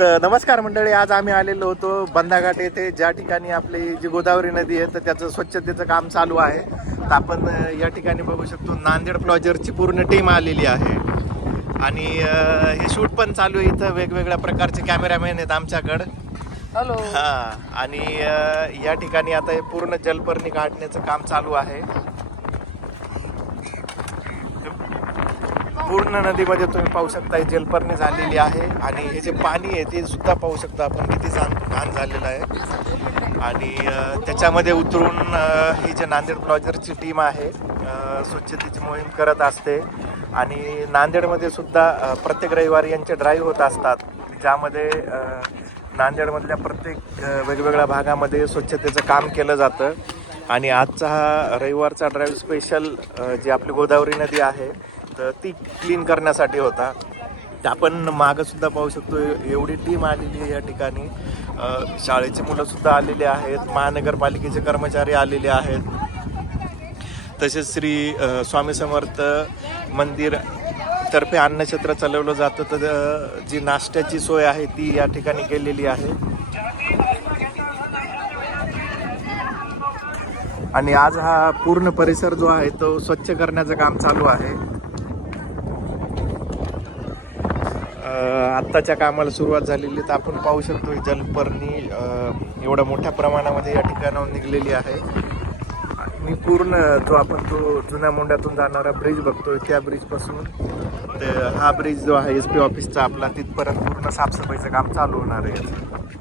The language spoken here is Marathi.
तर नमस्कार मंडळी आज आम्ही आलेलो होतो बंदाघाट येथे. ज्या ठिकाणी आपली जी गोदावरी नदी आहे तर त्याचं स्वच्छतेचं काम चालू आहे. तर आपण या ठिकाणी बघू शकतो नांदेड प्लॉजरची पूर्ण टीम आलेली आहे. आणि हे शूट पण चालू आहे इथं. वेगवेगळ्या प्रकारचे कॅमेरामॅन आहेत आमच्याकडं. हॅलो हा आणि या ठिकाणी आता हे पूर्ण जलपर्णी काढण्याचं काम चालू आहे. पूर्ण नदीमध्ये तुम्ही पाहू शकता ही जलपर्णी झालेली आहे. आणि हे जे पाणी आहे ते सुद्धा पाहू शकता आपण किती घाण घाण झालेलं आहे. आणि त्याच्यामध्ये उतरून ही जे नांदेड ब्लॉजरची टीम आहे स्वच्छतेची मोहीम करत असते. आणि नांदेडमध्ये सुद्धा प्रत्येक रविवारी यांचे ड्राईव्ह होत असतात. ज्यामध्ये नांदेडमधल्या प्रत्येक वेगवेगळ्या भागामध्ये स्वच्छतेचं काम केलं जातं. आणि आजचा हा रविवारचा ड्राईव्ह स्पेशल जी आपली गोदावरी नदी आहे तर ती क्लीन करण्यासाठी होता. आपण मागं सुद्धा पाहू शकतो एवढी टीम आलेली आहे या ठिकाणी. शाळेची मुलं सुद्धा आलेली आहेत महानगरपालिकेचे कर्मचारी आलेले आहेत. तसेच श्री स्वामी समर्थ मंदिर तर्फे अन्नछत्र चालवलं जातं. तर जी नाश्त्याची सोय आहे ती या ठिकाणी केलेली आहे. आणि आज हा पूर्ण परिसर जो आहे तो स्वच्छ करण्याचं काम चालू आहे. आत्ताच्या कामाला सुरुवात झालेली तर आपण पाहू शकतो ही जलपर्णी एवढ्या मोठ्या प्रमाणामध्ये या ठिकाणाहून निघलेली आहे. आणि मी पूर्ण जो आपण तो जुन्या मोंड्यातून जाणारा ब्रिज बघतोय त्या ब्रिजपासून हा ब्रिज जो आहे एस पी ऑफिसचा आपला तिथपर्यंत पूर्ण साफसफाईचं काम चालू होणार आहे.